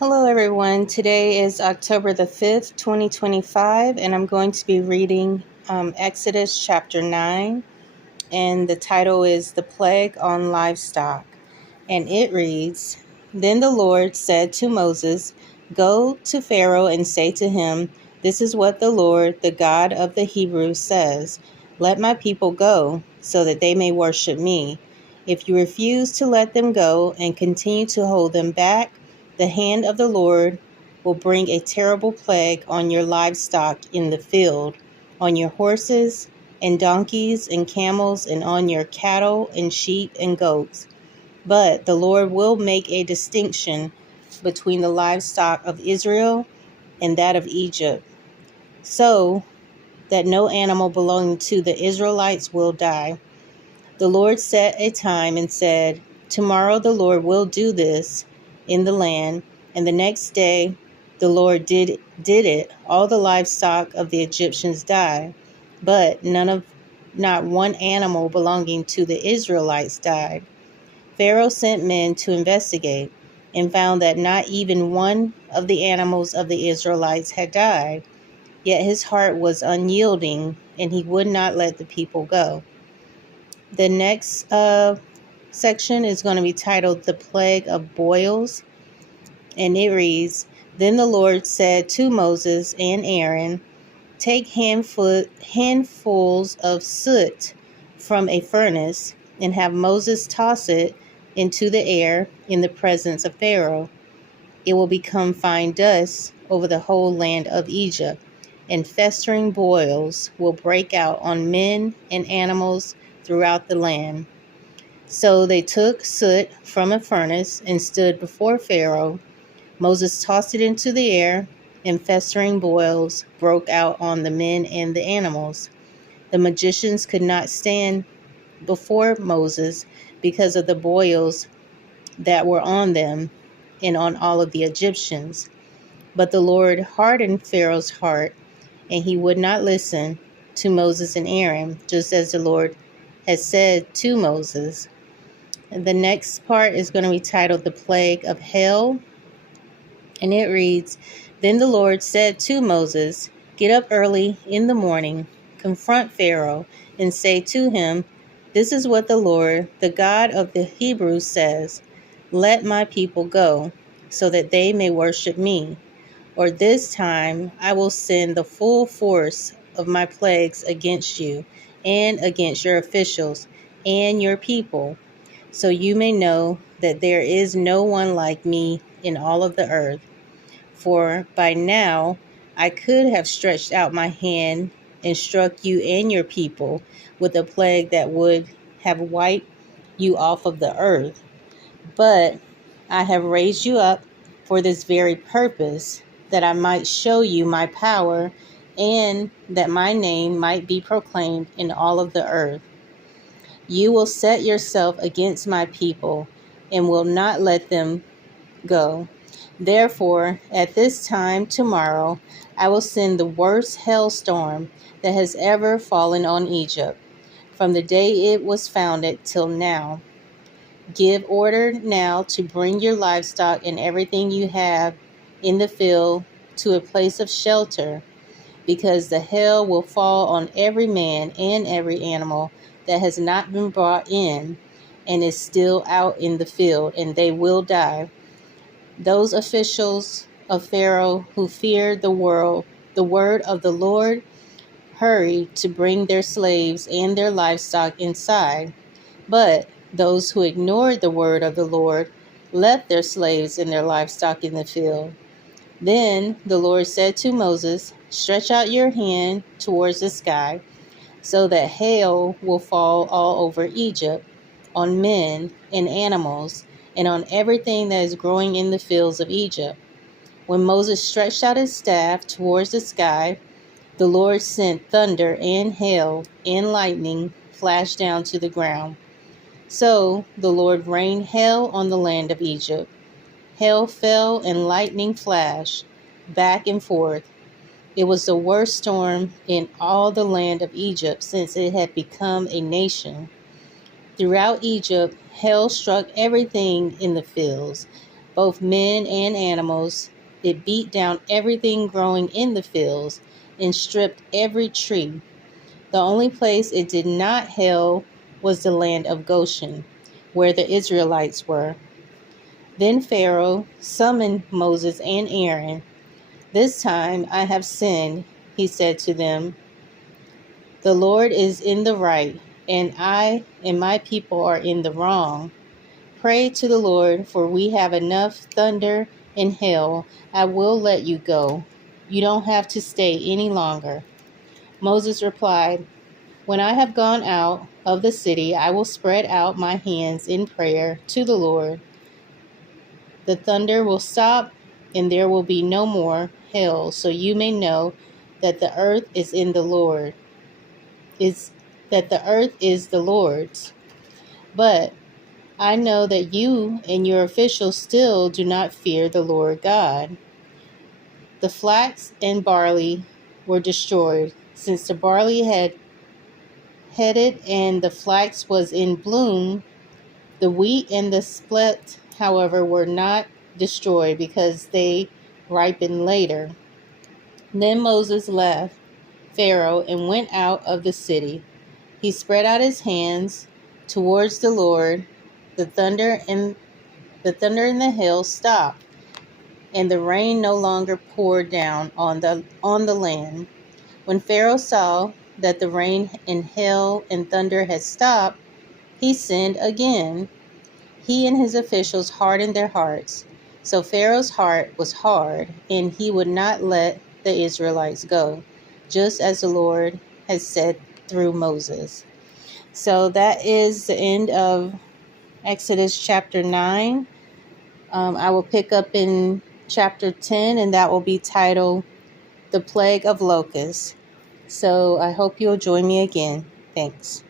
Hello, everyone. Today is October the 5th, 2025, and I'm going to be reading Exodus chapter 9, and the title is The Plague on Livestock. And it reads, Then the Lord said to Moses, Go to Pharaoh and say to him, This is what the Lord, the God of the Hebrews, says. Let my people go, so that they may worship me. If you refuse to let them go and continue to hold them back, the hand of the Lord will bring a terrible plague on your livestock in the field, on your horses and donkeys and camels, and on your cattle and sheep and goats. But the Lord will make a distinction between the livestock of Israel and that of Egypt, so that no animal belonging to the Israelites will die. The Lord set a time and said, Tomorrow the Lord will do this in the land. And the next day the Lord did it. All the livestock of the Egyptians died, but not one animal belonging to the Israelites died. Pharaoh sent men to investigate and found that not even one of the animals of the Israelites had died. Yet his heart was unyielding, and he would not let the people go. The next section is going to be titled The Plague of Boils, and it reads, Then the Lord said to Moses and Aaron, Take handfuls of soot from a furnace and have Moses toss it into the air in the presence of Pharaoh. It will become fine dust over the whole land of Egypt, and festering boils will break out on men and animals throughout the land. So they took soot from a furnace and stood before Pharaoh. Moses tossed it into the air, and festering boils broke out on the men and the animals. The magicians could not stand before Moses because of the boils that were on them and on all of the Egyptians. But the Lord hardened Pharaoh's heart, and he would not listen to Moses and Aaron, just as the Lord had said to Moses. And the next part is going to be titled The Plague of Hail, and it reads, Then the Lord said to Moses, Get up early in the morning, confront Pharaoh, and say to him, This is what the Lord, the God of the Hebrews, says. Let my people go, so that they may worship me. Or this time I will send the full force of my plagues against you and against your officials and your people, so you may know that there is no one like me in all of the earth. For by now I could have stretched out my hand and struck you and your people with a plague that would have wiped you off of the earth. But I have raised you up for this very purpose, that I might show you my power and that my name might be proclaimed in all of the earth. You will set yourself against my people and will not let them go. Therefore, at this time tomorrow, I will send the worst hailstorm that has ever fallen on Egypt, from the day it was founded till now. Give order now to bring your livestock and everything you have in the field to a place of shelter, because the hail will fall on every man and every animal that has not been brought in and is still out in the field, and they will die. Those officials of Pharaoh who feared the word of the Lord, hurried to bring their slaves and their livestock inside. But those who ignored the word of the Lord left their slaves and their livestock in the field. Then the Lord said to Moses, Stretch out your hand towards the sky, so that hail will fall all over Egypt, on men and animals, and on everything that is growing in the fields of Egypt. When Moses stretched out his staff towards the sky, the Lord sent thunder and hail and lightning flash down to the ground. So the Lord rained hail on the land of Egypt. Hail fell and lightning flashed back and forth. It was the worst storm in all the land of Egypt since it had become a nation. Throughout Egypt, hail struck everything in the fields, both men and animals. It beat down everything growing in the fields and stripped every tree. The only place it did not hail was the land of Goshen, where the Israelites were. Then Pharaoh summoned Moses and Aaron. "This time I have sinned," he said to them. "The Lord is in the right, and I and my people are in the wrong. Pray to the Lord, for we have enough thunder and hail. I will let you go. You don't have to stay any longer." Moses replied, "When I have gone out of the city, I will spread out my hands in prayer to the Lord. The thunder will stop, and there will be no more hail, so you may know that the earth is in the Lord. The earth is the Lord's. But I know that you and your officials still do not fear the Lord God." The flax and barley were destroyed, since the barley had headed and the flax was in bloom. The wheat and the split, however, were not destroyed because they ripened later. Then Moses left Pharaoh and went out of the city. He spread out his hands towards the Lord. The thunder and the hail stopped, and the rain no longer poured down on the land. When Pharaoh saw that the rain and hail and thunder had stopped, he sinned again. He and his officials hardened their hearts. So Pharaoh's heart was hard, and he would not let the Israelites go, just as the Lord had said through Moses. So that is the end of Exodus chapter 9. I will pick up in chapter 10, and that will be titled The Plague of Locusts. So I hope you'll join me again. Thanks.